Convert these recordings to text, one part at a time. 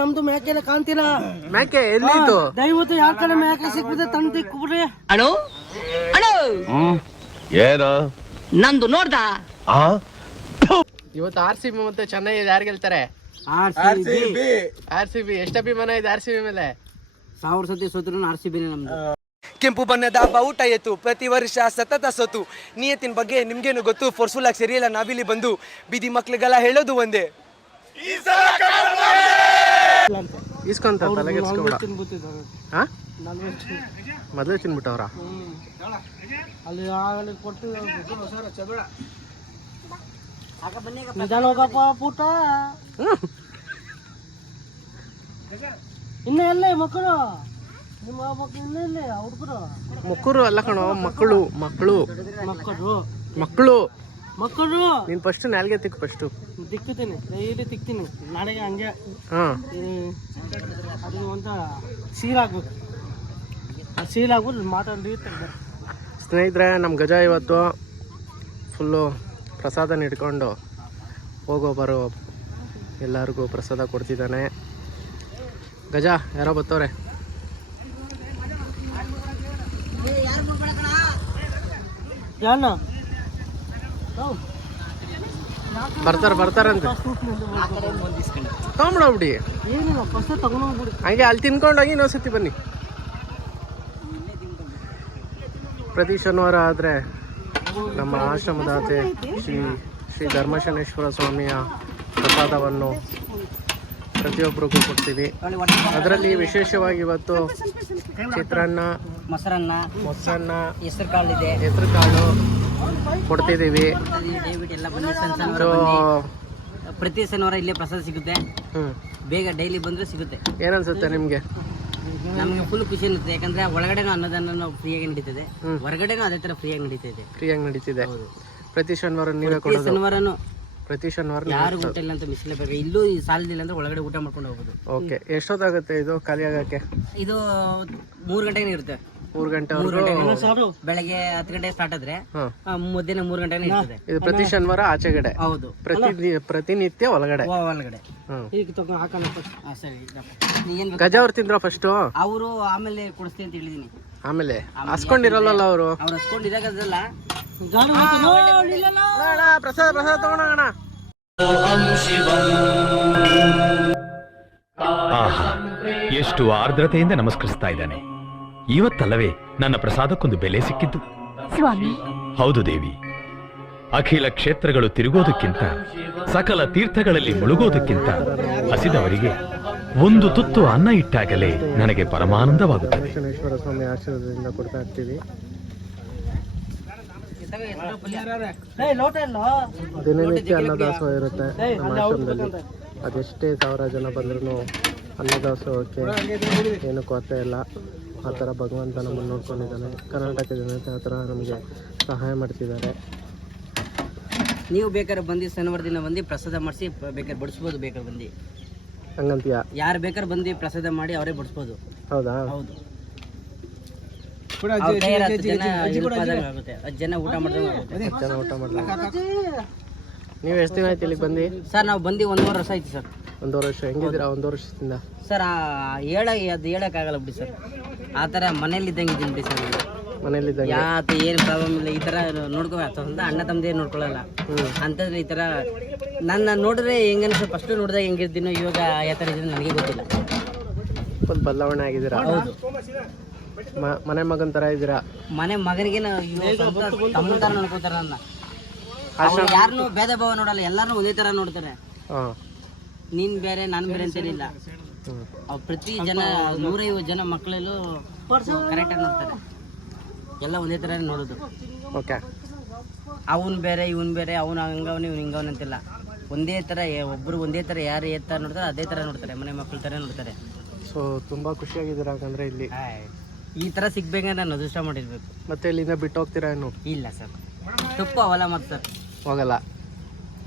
ನಮ್ದು ಮ್ಯಾಕೆ ಕಾಣ್ತಿಲ್ಲ ಮೇಕೆ ಎಲ್ಲಿತ್ತು ದಯವಿಟ್ಟು ಯಾರ ಕಡೆ ಮೇಕೆ ಸಿಕ್ಬಿದೆ ತಂದಿ ತಿಕ್ಬಿಡ್ರಿ ಅಣು ಅಣು. ಏನು? ನಂದು ನೋಡ್ದ. ಇವತ್ತು ಆರ್ ಸಿ ಬಿ ಮತ್ತೆ ಚೆನ್ನೈ ಯಾರು ಗೆಲ್ತಾರೆ? R C B. ಎಷ್ಟು ಅಭಿಮಾನ ಇದೆ ಆರ್ ಸಿ ಬಿ ಮೇಲೆ? ಸಾವಿರ ಸತಿ ಸೋತ್ರು ಆರ್ ಸಿ ಬಿನೇ ನಮ್ದು. ಕೆಂಪು ಬಣ್ಣದ ಬಾವುಟ ಎತ್ತು ಪ್ರತಿ ವರ್ಷ ಸತತ ಸೋತು. ನಿಯತ್ತಿನ ಬಗ್ಗೆ ನಿಮ್ಗೇನು ಗೊತ್ತು? ಫೋರ್ಸ್ಫುಲ್ ಆಗಿ ಸರಿಯಲ್ಲ ನಾವಿಲ್ಲಿ ಬಂದು ಬೀದಿ ಮಕ್ಳಿಗೆಲ್ಲ ಹೇಳೋದು ಒಂದೇ. ಇಸ್ಕೊಂತ ತಲೆಗೆಡ್ಸ್ಕೊಬೇಡ ತಿನ್ಬಿಟ್ಟಿದ್ದಾರೆ. ಹಾ? ಮೊದಲೇ ತಿನ್ಬಿಟ್ಟವ್ರ? ಅಲ್ಲಿ ಆಗಲಿ ಕೊಟ್ಟು ನಿಧಾನ ಹೋಗಪ್ಪ ಪುಟ. ಇನ್ನ ಎಲ್ಲ ಮಕ್ಕಳು? ನಿಮ್ಮ ಇನ್ನ ಇಲ್ಲೇ ಹುಡುಗರು? ಮಕ್ಕಳು ಅಲ್ಲ ಕಣೋ ಮಕ್ಕಳು ಮಕ್ಕಳು. ಮಕ್ಕಳು. ಮಕ್ಕಳು. ಮಕ್ಕಳು! ನೀನ್ ಫಸ್ಟ್ ನಾಲ್ಗೆ ತಿಕ್ ಫಸ್ಟ್ ತಿಕ್ಕುತ್ತೀನಿ ಡೈಲಿ ತಿಕ್ತೀನಿ. ನಾಳೆಗೆ ಹಂಗೆ ಹಾ. ಅದು ಅಂತ ಸೀಲ್ ಆಗ್ಬೇಕು ಆ ಮಾತಾಡಿ ಸ್ನೇಹಿತರೆ ನಮ್ಮ ಗಜ ಇವತ್ತು ಫುಲ್ಲು ಪ್ರಸಾದ ಇಟ್ಕೊಂಡು ಹೋಗೋ ಬರೋ ಎಲ್ಲರಿಗೂ ಪ್ರಸಾದ ಕೊಡ್ತಿದ್ದಾನೆ. ಗಜ ಯಾರೋ ಬತ್ತವ್ರೆ? ಯಾನ ಬರ್ತಾರ ಬರ್ತಾರಂತೆ. ತಗೊಂಡ್ಬಿಡಿ ಹಂಗೆ ಅಲ್ಲಿ ತಿನ್ಕೊಂಡೋಗಿ ಇನ್ನೊಂದ್ಸತಿ ಬನ್ನಿ. ಪ್ರತಿ ಶನಿವಾರ ಆದರೆ ನಮ್ಮ ಆಶ್ರಮದಾತೆ ಶ್ರೀ ಶ್ರೀ ಧರ್ಮಶನೇಶ್ವರ ಸ್ವಾಮಿಯ ಪ್ರಸಾದವನ್ನು ಪ್ರತಿಯೊಬ್ಬರಿಗೂ ಕೊಡ್ತೀವಿ. ಅದರಲ್ಲಿ ವಿಶೇಷವಾಗಿ ಇವತ್ತು ಚಿತ್ರಾನ್ನ ಮೊಸರನ್ನ ಮೊಸರನ್ನ ಹೆಸರು ಕಾಳು ಇದೆ. ಹೆಸರು ಕಾಳು ಕೊಡ್ತಿದ್ದೀವಿ. ಡೇವಿಡ್ ಎಲ್ಲ ಬನ್ನಿ ಸಣ್ಣ ಪ್ರತಿ ಶನಿವಾರ ಇಲ್ಲೇ ಪ್ರಸಾದ ಸಿಗುತ್ತೆ. ಹ್ಞೂ ಬೇಗ ಡೈಲಿ ಬಂದ್ರೆ ಸಿಗುತ್ತೆ. ಏನನ್ಸುತ್ತೆ ನಿಮಗೆ? ನಮಗೆ ಫುಲ್ ಖುಷಿ ಅನ್ನುತ್ತೆ ಯಾಕಂದ್ರೆ ಒಳಗಡೆನೂ ಅನ್ನದಾನ ಫ್ರೀಯಾಗಿ ನಡೀತದೆ. ಹ್ಮ್. ಹೊರಗಡೆನೂ ಅದೇ ತರ ಫ್ರೀಯಾಗಿ ನಡೀತದೆ. ಫ್ರೀಯಾಗಿ ನಡೀತಿದೆ. ಪ್ರತಿ ಶನಿವಾರ ನೀವೇ ಪ್ರತಿ ಕೊಡೋದು? ಶನಿವಾರನು ಪ್ರತಿ ಶನಿವಾರ ಯಾರು ಊಟ ಇಲ್ಲ ಅಂತ ಮಿಸ್ಲೇಬೇಕು ಇಲ್ಲೂ ಈ ಸಾಲದಿಲ್ಲ ಅಂದ್ರೆ ಒಳಗಡೆ ಊಟ ಮಾಡ್ಕೊಂಡು ಹೋಗ್ಬೋದು ಓಕೆ ಎಷ್ಟೊತ್ತಾಗುತ್ತೆ ಇದು ಖಾಲಿ ಆಗಕ್ಕೆ? ಇದು ಮೂರು ಗಂಟೆಗೆ ಇರುತ್ತೆ. ಮೂರು ಗಂಟೆ ಮೂರು ಗಂಟೆಗೆ ಬೆಳಗ್ಗೆ ಹತ್ತು ಗಂಟೆ ಸ್ಟಾರ್ಟ್ ಆದ್ರೆ ಮಧ್ಯಾಹ್ನ ಮೂರ್ ಗಂಟೆಗೆ ಇರ್ತದೆ. ಇದು ಪ್ರತಿ ಶನಿವಾರ ಆಚೆಗಡೆ. ಹೌದು. ಪ್ರತಿ ಪ್ರತಿನಿತ್ಯ ಒಳಗಡೆ. ಒಳಗಡೆ. ಗಜ ಅವ್ರು ತಿಂದ್ರ ಫಸ್ಟ್ ಅವರು ಆಮೇಲೆ ಕೊಡಿಸ್ತೀನಿ ಅಂತ ಹೇಳಿದೀನಿ. ಆಮೇಲೆ? ಹಸ್ಕೊಂಡಿರಲ್ಲ ಅವರು? ಅವ್ರು ಪ್ರಸಾದ ಪ್ರಸಾದ ತಗೋಣ ಆಹಾ ಎಷ್ಟು ಆರ್ದ್ರತೆಯಿಂದ ನಮಸ್ಕರಿಸ್ತಾ ಇದ್ದಾನೆ. ಇವತ್ತಲ್ಲವೇ ನನ್ನ ಪ್ರಸಾದಕ್ಕೊಂದು ಬೆಲೆ ಸಿಕ್ಕಿದ್ದು. ಸ್ವಾಮಿ. ಹೌದು ದೇವಿ. ಅಖಿಲ ಕ್ಷೇತ್ರಗಳು ತಿರುಗೋದಕ್ಕಿಂತ ಸಕಲ ತೀರ್ಥಗಳಲ್ಲಿ ಮುಳುಗೋದಕ್ಕಿಂತ ಹಸಿದವರಿಗೆ ಒಂದು ತುತ್ತು ಅನ್ನ ಇಟ್ಟಾಗಲೇ ನನಗೆ ಪರಮಾನಂದವಾಗುತ್ತದೆ. ಸ್ವಾಮಿ ಆಶೀರ್ವಾದದಿಂದ ಕೊಡ್ತಾ ಇರ್ತೀವಿ. ಲೋಟ ಇಲ್ಲ ದಿನನಿತ್ಯ ಅನ್ನದಾಸೋಹ ಇರುತ್ತೆ ನಮ್ಮ ಆಶ್ರಮದಲ್ಲಿ. ಅದೆಷ್ಟೇ ಸಾವಿರ ಜನ ಬಂದ್ರೂ ಅನ್ನದಾಸೋಹಕ್ಕೆ ಏನು ಕೊರತೆ ಇಲ್ಲ. ಆ ಥರ ಭಗವಂತ ನಮ್ಮನ್ನು ನೋಡ್ಕೊಂಡಿದ್ದಾನೆ. ಕರ್ನಾಟಕ ಜನತೆ ಆ ಥರ ನಮಗೆ ಸಹಾಯ ಮಾಡ್ತಿದ್ದಾರೆ. ನೀವು ಬೇಕಾದ್ರೆ ಬಂದು ಶನಿವಾರ ದಿನ ಬಂದು ಪ್ರಸಾದ ಮಾಡಿಸಿ ಬೇಕಾದ್ರೆ ಬಡಿಸ್ಬೋದು ಬೇಕಾದ್ರೆ ಬಂದು. ಹಂಗಂತೀಯ? ಯಾರು ಬೇಕಾದ್ರೆ ಬಂದು ಪ್ರಸಾದ ಮಾಡಿ ಅವರೇ ಬಡಿಸ್ಬೋದು. ಹೌದಾ? ಹೌದು. ಅವ್ರ ಕೈಯಲ್ಲಿ ಹತ್ತು ಜನ help ಆಗುತ್ತೆ ಹತ್ತು ಜನ ಊಟ ಮಾಡಿದಂಗೆ ಆಗುತ್ತೆ. ಜನ ಊಟ ಮಾಡಲ್ಲ ನೀವು ಎಷ್ಟು ದಿನ ಆಯ್ತು ಇಲ್ಲಿಗೆ ಬಂದು? ಸರ್ ನಾವು ಬಂದು ಒಂದೂವರೆ ವರ್ಷ ಆಯ್ತು ಸರ್. ಒಂದೂವರೆ ವರ್ಷ ಹೆಂಗಿದ್ದೀರಾ? ಒಂದು ವರ್ಷದಿಂದ. ಸರ್ ಹೇಳ ಅದು ಹೇಳಕ್ಕಾಗಲ್ಲ ಬಿಡಿ ಸರ್. ಆ ಥರ ಮನೇಲಿ ಇದ್ದಂಗೆ ಇದ್ದೀನಿ ಬಿಡಿ ಸರ್ ಮನೇಲಿ ಮನೇಲಿದ್ದಂಗೆ ಯಾತ ಏನು ಪ್ರಾಬ್ಲಮ್ ಇಲ್ಲ. ಈ ಥರ ನೋಡ್ಕೋ ಅಂತ ಅಣ್ಣ ತಮ್ಮದೇ ನೋಡ್ಕೊಳ್ಳಲ್ಲ ಅಂತಂದ್ರೆ ಈ ಥರ ನನ್ನ ನೋಡಿದ್ರೆ ಹೆಂಗ ಫಸ್ಟು ಫಸ್ಟ್ ನೋಡಿದಾಗ ಹೆಂಗಿರ್ತೀನೋ ಇವಾಗ ಯಾವ ಥರ ಇದ್ದೀನಿ ನನಗೆ ಗೊತ್ತಿಲ್ಲ. ಸ್ವಲ್ಪ ಬದಲಾವಣೆ ಆಗಿದ್ದೀರಾ? ಹೌದು. ಮನೆ ಮಗನ ಥರ ಇದ್ದೀರಾ? ಮನೆ ಮಗನಿಗೆ ತಮ್ಮ ಥರ ನೋಡ್ಕೋತಾರೆ ನನ್ನ. ಯಾರನ್ನೂ ಭೇದ ಭಾವ ನೋಡಲ್ಲ ಎಲ್ಲರೂ ಒಂದೇ ಥರ ನೋಡ್ತಾರೆ. ಹಾಂ. ನೀನ್ ಬೇರೆ ನಾನು ಬೇರೆ ಅಂತೇನಿಲ್ಲ. ಏನಿಲ್ಲ ಅವ್ರು ಪ್ರತಿ ಜನ ನೂರೈವತ್ತು ಜನ ಮಕ್ಕಳಲ್ಲೂ ಕರೆಕ್ಟಾಗಿ ನೋಡ್ತಾರೆ. ಎಲ್ಲ ಒಂದೇ ಥರ ನೋಡೋದು. ಓಕೆ. ಅವನು ಬೇರೆ ಇವನು ಬೇರೆ ಅವನು ಹಂಗವನು ಇವ್ನು ಹಿಂಗವನ್ ಅಂತಿಲ್ಲ. ಒಂದೇ ಥರ ಒಬ್ಬರು ಒಬ್ರು ಒಂದೇ ಥರ ಯಾರು ಏ ಥರ ನೋಡ್ತಾರೆ ಅದೇ ಥರ ನೋಡ್ತಾರೆ ಮನೆ ಮಕ್ಕಳ ಥರ ನೋಡ್ತಾರೆ. ಸೊ ತುಂಬ ಖುಷಿಯಾಗಿದ್ದೀರಾ ಯಾಕಂದರೆ ಇಲ್ಲಿ? ಈ ಥರ ಸಿಗ್ಬೇಕಂದ್ರೆ ನಾನು ಅದೃಷ್ಟ ಮಾಡಿರ್ಬೇಕು. ಮತ್ತೆ ಇಲ್ಲಿಂದ ಬಿಟ್ಟು ಹೋಗ್ತೀರಾ ಏನು? ಇಲ್ಲ ಸರ್. ತುಪ್ಪ ಅವಲ್ಲ ಮತ್ತೆ ಸರ್. ಹೋಗಲ್ಲ.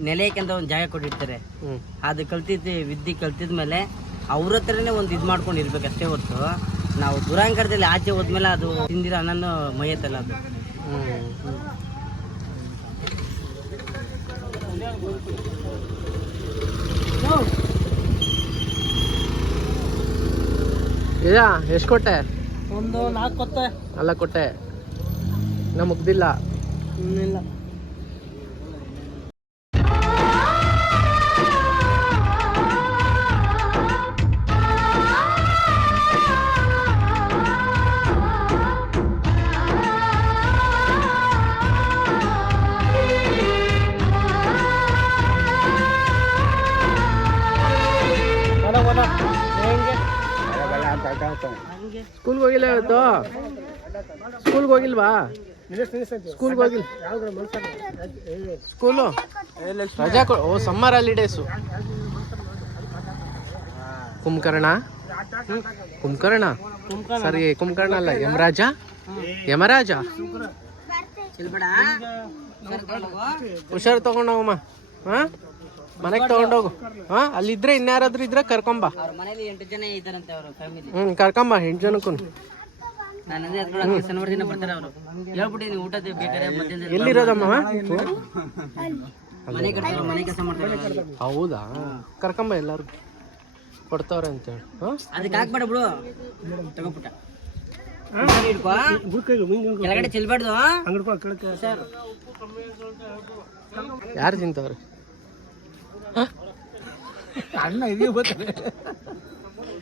ನೆಲೆಯಕ್ಕಂತ ಒಂದು ಜಾಗ ಕೊಟ್ಟಿರ್ತಾರೆ. ಹ್ಞೂ ಅದು ಕಲ್ತಿದ್ದು ವಿದ್ಯೆ ಕಲ್ತಿದ ಮೇಲೆ ಅವ್ರ ಹತ್ರನೇ ಒಂದು ಇದು ಮಾಡ್ಕೊಂಡು ಇರ್ಬೇಕು ಅಷ್ಟೇ ಹೊರತು ನಾವು ದುರಾಂಕಾರದಲ್ಲಿ ಆಚೆ ಹೋದ್ಮೇಲೆ ಅದು ತಿಂದಿರೋ ಅನ್ನೋ ಮೈಯತ್ತಲ್ಲ ಅದು. ಎಷ್ಟು ಕೊಟ್ಟೆ? ಒಂದು ನಾಲ್ಕು ಕೊಟ್ಟೆ. ಅಲ್ಲ ಕೊಟ್ಟೆ. ನಾ ಮುಗ್ದಿಲ್ಲ. ಇಲ್ಲ. ಸ್ಕೂಲ್ಗೆ ಹೋಗಿಲ್ಲ ಇವತ್ತು? ಸ್ಕೂಲ್ಗೆ ಹೋಗಿಲ್ವಾ? ಸ್ಕೂಲ್ಗೆ ಹೋಗಿಲ್ಲ. ಸ್ಕೂಲು? ರಜಾ ಕೊ ಓ ಸಮ್ಮರ್ ಹಾಲಿಡೇಸು ಕುಂಭಕರ್ಣ. ಕುಂಭಕರ್ಣ. ಸರಿ ಕುಂಭಕರ್ಣ ಅಲ್ಲ ಯಮರಾಜ? ಯಮರಾಜ? ಹುಷಾರು ತಗೊಂಡೋಗಮ್ಮ ಹಾ? ಮನೆಗೆ ತಗೊಂಡೋಗು. ಹಾ ಅಲ್ಲಿದ್ರೆ ಇನ್ಯಾರಾದ್ರೂ ಇದ್ರೆ ಕರ್ಕೊಂಬ ಅವ್ರ ಮನೇಲಿ ಎಂಟು ಜನ ಇದ್ದಾರಂತೆ ಅವ್ರ ಫ್ಯಾಮಿಲಿ ಹ್ಮ್ ಕರ್ಕೊಂಬ ಎಂಟು ಜನಕ್ಕೂ. ನಾನು ಅದೇ ಎತ್ಕೊಳಕ್ಕೆ ಶನಿವಾರ ದಿನ ಬರ್ತಾರೆ ಅವರು. ಹೇಳ್ಬಿಟ್ಟಿನಿ ಊಟದ ಬೇಕಾರೆ ಮಧ್ಯಾಹ್ನ ಎಲ್ಲಿರೋದಮ್ಮ? ಮನೆ ಮನೆ ಕೆಲಸ ಮಾಡ್ತಾರೆ ಹೌದಾ? ಕರ್ಕೊಂಬ ಎಲ್ಲಾರು. ಕೊಡ್ತಾವ್ರೆ ಅಂತೇಳಿ ಹಾ? ಅದಕ್ಕೆ ಹಾಕ್ಬೇಡ ಬಿಡು. ಕೆಳಗಡೆ ಚೆಲ್ಬಾರ್ದು. ಯಾರು ತಿಂತವ್ರೆ?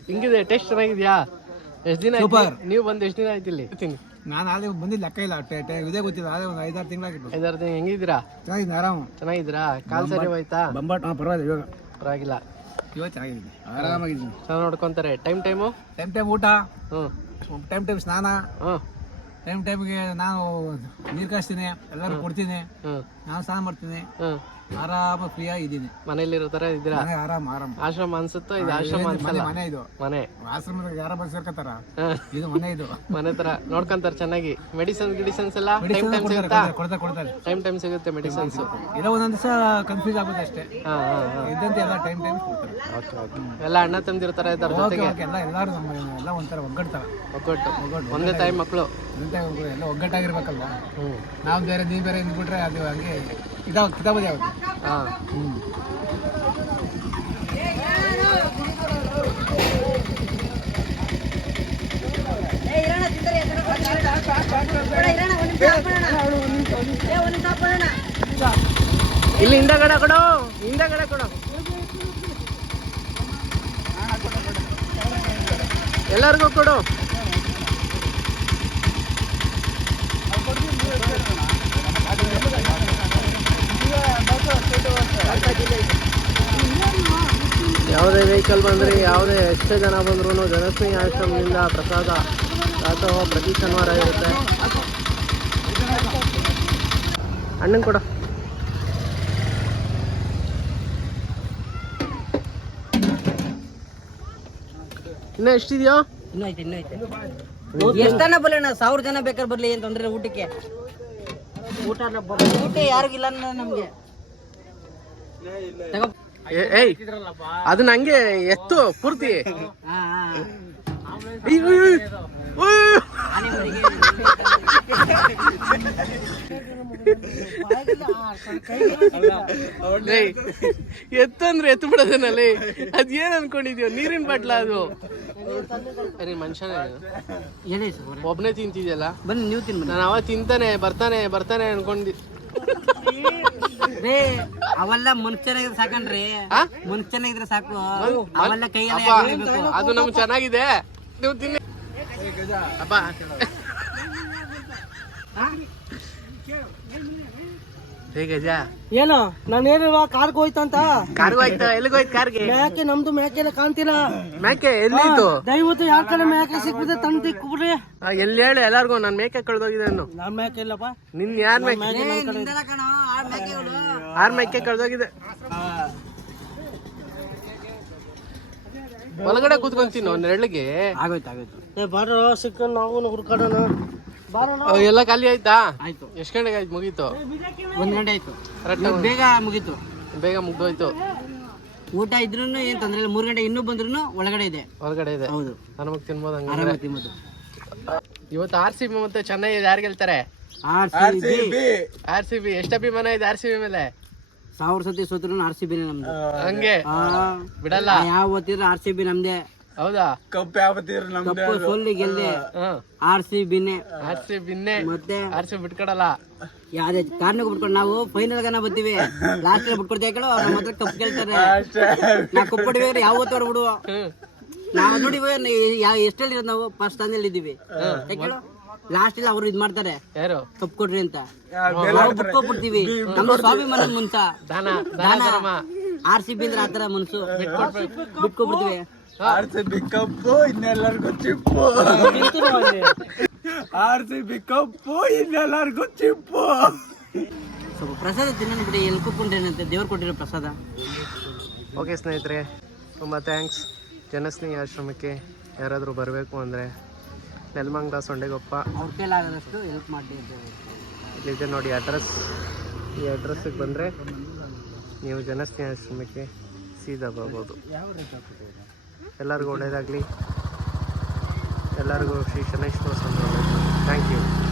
ಹಿಂಗಿದೆ ಟೇಸ್ಟ್ ಚೆನ್ನಾಗಿದ್ಯಾ? ಎಷ್ಟು ದಿನ ಆಯ್ತು? ನೀವು ಬಂದು ಎಷ್ಟು ದಿನ ಆಯ್ತು ಇಲ್ಲಿ? ತಿನ್ನಿ. ನಾನು ಆದ್ರೆ ಬಂದಿದ್ದು ಲೆಕ್ಕ ಇಲ್ಲ ಟೆ- ಟೆ- ಇದೇ ಗೊತ್ತಿಲ್ಲ ಆದ್ರೆ ಒಂದು ಐದಾರು ತಿಂಗಳಾಗಿತ್ತು ಐದಾರು ದಿನ ಹೆಂಗಿದ್ದೀರಾ? ಚೆನ್ನಾಗಿದ್ದೀನಿ ಆರಾಮ. ಚೆನ್ನಾಗಿದ್ದೀರಾ? ಕಾಲ್ ಸರಿ ಹೋಯ್ತಾ? ಬಂಬಾಟ್ ಹಾಂ ಪರವಾಗಿಲ್ಲ ಇವಾಗ. ಪರವಾಗಿಲ್ಲ. ಇವಾಗ ಚೆನ್ನಾಗಿದ್ದೀನಿ ಆರಾಮಾಗಿದ್ದೀನಿ. ಚೆನ್ನಾಗಿ ನೋಡ್ಕೊಂತಾರೆ. Time time? ಟೈಮ್ ಟೈಮ್ ಊಟ. ಹ್ಞೂ ಟೈಮ್ ಟೈಮ್ ಸ್ನಾನ. ಹ್ಞೂ ಟೈಮ್ ಟೈಮ್ಗೆ ನಾನು ನೀರು ಕಾಯಿಸ್ತೀನಿ ಎಲ್ಲರೂ ಕೊಡ್ತೀನಿ ನಾನು ಸ್ನಾನ ಮಾಡ್ತೀನಿ. ಆರಾಮ ಫ್ರೀ ಆಗಿದ್ದೀನಿ. ಮನೆಯಲ್ಲಿ ಥರ ಇದ್ದೀರಾ? ಮನೆ ಆರಾಮ ಆರಾಮ. ಆಶ್ರಮ ಅನ್ಸುತ್ತೋ ಇದು ಆಶ್ರಮ ಮನೆ ಅನ್ಸಲ್ಲ? ಮನೆ ಇದು. ಮನೆ. ಆಶ್ರಮದಾಗ ಯಾರ ಬಂದು ಸೇರ್ಕೋತಾರ? ಇದು ಮನೆ ಇದು. ಮನೆ ತರ. ನೋಡ್ಕೊಂತಾರೆ ಚೆನ್ನಾಗಿ. ಮೆಡಿಸನ್ ಗಿಡಿಸನ್ಸ್ ಎಲ್ಲ? ಟೈಮ್ ಟೈಮ್ ಸಿಗುತ್ತಾ? ಕೊಡ್ತಾರೆ ಕೊಡ್ತಾರೆ ಟೈಮ್ ಟೈಮ್ ಸಿಗುತ್ತೆ ಮೆಡಿಸನ್ಸ್ ಏನೋ ಒಂದೊಂದು ಸಹ ಕನ್ಫ್ಯೂಸ್ ಆಗುತ್ತೆ ಅಷ್ಟೇ. ಹಾಂ ಹಾಂ ಹಾಂ. ಇದ್ದಂತೆ ಎಲ್ಲ ಟೈಮ್ ಟೈಮ್ ಎಲ್ಲ ಅಣ್ಣ ತಂದಿರ್ತಾರೆ ಇದ್ದಾರೆ ಜೊತೆಗೆ? ಎಲ್ಲ ಎಲ್ಲರೂ ನಮ್ಮ ಎಲ್ಲ ಒಂಥರ ಒಗ್ಗಡ್ತಾರ ಒಗ್ಗಟ್ಟು. ಒಂದೇ ತಾಯಿ ಮಕ್ಕಳು ಒಗ್ಗಟ್ಟು- ಎಲ್ಲ ಒಗ್ಗಟ್ಟಾಗಿರ್ಬೇಕಲ್ವಾ? ಹ್ಞೂ ನಾವು ಬೇರೆ ನೀವು ಬೇರೆ ಅಂದ್ಬಿಟ್ರೆ ಅದು ಹಂಗೆ ಇದಾವ ಕಿತಾಬದಿ ಆಗುತ್ತೆ ಹಾಂ. ಇಲ್ಲಿ ಹಿಂದಗಡೆ ಕೊಡು ಹಿಂದಗಡೆ ಕೊಡು. ಎಲ್ಲರಿಗೂ ಕೊಡು. ಯಾವುದೇ ವೆಹಿಕಲ್ ಬಂದ್ರಿ, ಯಾವುದೇ ಎಷ್ಟೇ ಜನ ಬಂದ್ರೂ ಜನಸ್ನೇಹಿ ಆಶ್ರಮದಿಂದ ಪ್ರಸಾದ ದಾಸೋಹ ಪ್ರತಿ ಶನಿವಾರ ಇರುತ್ತೆ. ಅಣ್ಣನ್ ಕೊಡ. ಇನ್ನ ಎಷ್ಟಿದೆಯೋ? ಇನ್ನೂ ಐತೆ, ಇನ್ನೂ ಎಷ್ಟನ ಸಾವಿರ ಜನ ಬೇಕಾದ್ರೆ ಬರ್ಲಿ ಏನ್ ತೊಂದ್ರೆ ಊಟಕ್ಕೆ. ಊಟ ಊಟ ಯಾರಿಗಿಲ್ಲ ನಮ್ಗೆ. ಏಯ್ ಅದನ್ನ ಹಂಗೆ ಎತ್ತು ಪೂರ್ತಿ. ಎತ್ತು ಅಂದ್ರೆ ಎತ್ತು ಬಿಡೋದನಲ್ಲಿ ಅದ್ ಏನ್ ಅನ್ಕೊಂಡಿದ್ಯೋ ನೀರಿನ ಬಾಟ್ಲ ಅದು. ಅರೆ ಮನುಷ್ಯನೇ. ಒಬ್ನೇ ತಿಂತಿದ್ಯಲ್ಲ? ಬನ್ನಿ ನೀವು ತಿನ್ಬಿ ನಾನು ಅವ ತಿಂತಾನೆ ಬರ್ತಾನೆ ಬರ್ತಾನೆ ಅನ್ಕೊಂಡಿ. ರೇ ಅವೆಲ್ಲ ಮನುಷ್ಯನಾಗಿದ್ರೆ ಸಾಕಣ್ರಿ? ಮನುಷ್ಯನಾಗಿದ್ರೆ ಸಾಕು. ಅವೆಲ್ಲ ಕೈಯಲ್ಲಿ? ಅದು ನಮ್ಗೆ ಚೆನ್ನಾಗಿದೆ. ನೀವು ತಿನ್ನಿ. ಅಪ್ಪ. ಹೇ ಗಜ ಏನು ನಾನು ಹೇಳಿಲ್ವಾ ಕಾರ್ಗೆ ಹೋಯ್ತಂತ ಕಾರ್ಗೆ ಹೋಯ್ತಾ? ಎಲ್ಲಿಗೋಯ್ತು ಕಾರ್ಗೆ? ಮೇಕೆ ನಮ್ದು ಮೇಕೆ ಎಲ್ಲ ಕಾಣ್ತಿಲ್ಲ ಮೇಕೆ ಎಲ್ಲಿತ್ತು? ದಯವಿಟ್ಟು ಯಾರ ಕಡೆ ಮೇಕೆ ಸಿಕ್ಬಿದ್ರೆ ತಂದು ತಿಕ್ಬಿಡ್ರಿ ಆ, ಎಲ್ಲಿ ಹೇಳು ಎಲ್ಲಾರ್ಗು ನನ್ ಮೇಕೆ ಕಳ್ದೋಗಿದೆ ಅನ್ನು ನಮ್ಮ ಮೇಕೆ ಇಲ್ಲಪ್ಪ. ನಿನ್ ಯಾರ್ ಮೇಕೆ ಕಣೋ, ಆ ಮೇಕೆಗಳು. ಆರ್ ಮೇಕೆ ಕಳ್ದೋಗಿದೆ ಒಳಗಡೆ ಕೂತ್ಕೊಂತೀನಿ ಒಂದ್ ನೆರಳಿಗೆ ಆಗೋಯ್ತು ಆಗೋಯ್ತು. ಏ ಬಾರೋ ಸಿಕ್ಕ ನಾವು ಹುಡ್ಕಾಡೋಣ. ಎಲ್ಲ ಖಾಲಿ ಆಯ್ತಾ? ಆಯ್ತು. ಎಷ್ಟು ಗಂಟೆಗೆ ಆಯ್ತು ಮುಗೀತು? ಒಂದ್ ಗಂಟೆ ಆಯ್ತು. ಕರೆಕ್ಟ್ ಬೇಗ ಮುಗೀತು. ಬೇಗ ಮುಗ್ದೋಯ್ತು. ಊಟ ಇದ್ರೂ ಏನ್ ತೊಂದ್ರೆ ಇಲ್ಲ. ಮೂರ್ ಗಂಟೆ ಇನ್ನೂ ಬಂದ್ರು ಒಳಗಡೆ ಇದೆ. ಹೊರಗಡೆ ಇದೆ. ಹೌದು. ನಾನು ತಿನ್ಬೋದು ತಿನ್ಬೋದು. ಇವತ್ತು ಆರ್ ಸಿ ಬಿ ಮತ್ತೆ ಚೆನ್ನೈ ಯಾರು ಗೆಲ್ತಾರೆ? R C B. R C B. ಎಷ್ಟು ಅಭಿಮಾನ ಇದೆ ಆರ್ ಸಿ ಬಿ ಮೇಲೆ? ಸಾವಿರ ಸತಿ ಸೋತ್ರು ಆರ್ ಸಿ ಬಿ ನಮ್ದು. ಹಂಗೆ. ಬಿಡಲ್ಲ. ಯಾವ ಓದ್ತಿದ್ರು ಆರ್ ಸಿ ಬಿ ನಮ್ದೇ. ಹೌದಾ? ಕಪ್ ಯಾವತ್ತೀರ ಕಪ್ಪು ಫುಲ್ ಗೆಲ್ಲಿ ಆರ್ ಸಿ ಬಿನ್ನೆ. ಆರ್ ಸಿ ಬಿನ್ನೆ? ಮತ್ತೆ ಆರ್ ಸಿ ಬಿಟ್ಕೊಡಲ್ಲ? ಯಾವ್ದೇ ಕಾರಣಕ್ಕೆ ಬಿಟ್ಕೊಂಡು ನಾವು ಫೈನಲ್ ಗನ ಬರ್ತೀವಿ. ಲಾಸ್ಟ್ ಬಿಟ್ಕೊಡ್ತೀವಿ ಕೇಳು ಅವ್ರ ನಮ್ಮ ಹತ್ರ ಕಪ್ ಕೇಳ್ತಾರೆ. ನಾ ಕಪ್ ಹೊಡಿಬೇಕಾದ್ರೆ ಯಾವತ್ತು ಬಿಡುವ? ನಾವು ನೋಡಿ ಯಾವ ಎಷ್ಟಲ್ಲಿ ಇರೋದು ನಾವು? ಫಸ್ಟ್ standಲ್ಲಿ ಇದ್ದೀವಿ. ಕೇಳು? ಲಾಸ್ಟ್ ಅಲ್ಲಿ ಅವ್ರು ಇದ್ ಮಾಡ್ತಾರೆ. ಯಾರು? ಕಪ್ ಕೊಡ್ರಿ ಅಂತ. ನಾವು ಬಿಟ್ಕೊಬಿಡ್ತೀವಿ. ನಮ್ಮ ಸ್ವಾಭಿಮಾನದ ಮುನ್ಸ ದಾನ ದಾನ. ಧರ್ಮ. ಆರ್ ಸಿ ಬಿ ಅಂದ್ರೆ ಆತರ ಮನ್ಸು ಬಿಟ್ಕೊಬಿಡ್ತೀವಿ. ಆರ್ ಸಿ ಬಿ ಕಪ್ಪು ಇನ್ನೆಲ್ಲರಿಗೂ ಚಿಪ್ಪು ಆರ್ ಸಿ ಬಿ ಕಪ್ಪು ಇನ್ನೆಲ್ಲರಿಗೂ ಚಿಪ್ಪು ಸ್ವಲ್ಪ ಪ್ರಸಾದ ತಿನ್ನೋಣ ಬಿಡಿ ಎಲ್ಲಿ ಕೂತ್ಕೊಂಡ್ರೇನಂತೆ ದೇವ್ರು ಕೊಟ್ಟಿರೋ ಪ್ರಸಾದ. ಓಕೆ ಸ್ನೇಹಿತರೆ ತುಂಬ ಥ್ಯಾಂಕ್ಸ್ ಜನಸ್ನೇಹಿ ಆಶ್ರಮಕ್ಕೆ ಯಾರಾದರೂ ಬರಬೇಕು ಅಂದರೆ ನೆಲಮಂಗ್ಲ ಸೊಂಡೆಗೊಪ್ಪ. ಅವ್ರ ಕೈಲಾಗದಷ್ಟು ಹೆಲ್ಪ್ ಮಾಡಿ ಇಲ್ಲಿದೆ ನೋಡಿ ಅಡ್ರೆಸ್ ಈ ಅಡ್ರೆಸ್ಸಿಗೆ ಬಂದರೆ ನೀವು ಜನಸ್ನೇಹಿ ಆಶ್ರಮಕ್ಕೆ ಸೀದಾ ಬರ್ಬೋದು. ಎಲ್ಲರಿಗೂ ಒಳ್ಳೆಯದಾಗಲಿ. ಎಲ್ಲರಿಗೂ ಶ್ರೀ ಶನೇಶ್ವರ ಸ್ವಾಮಿ. Thank you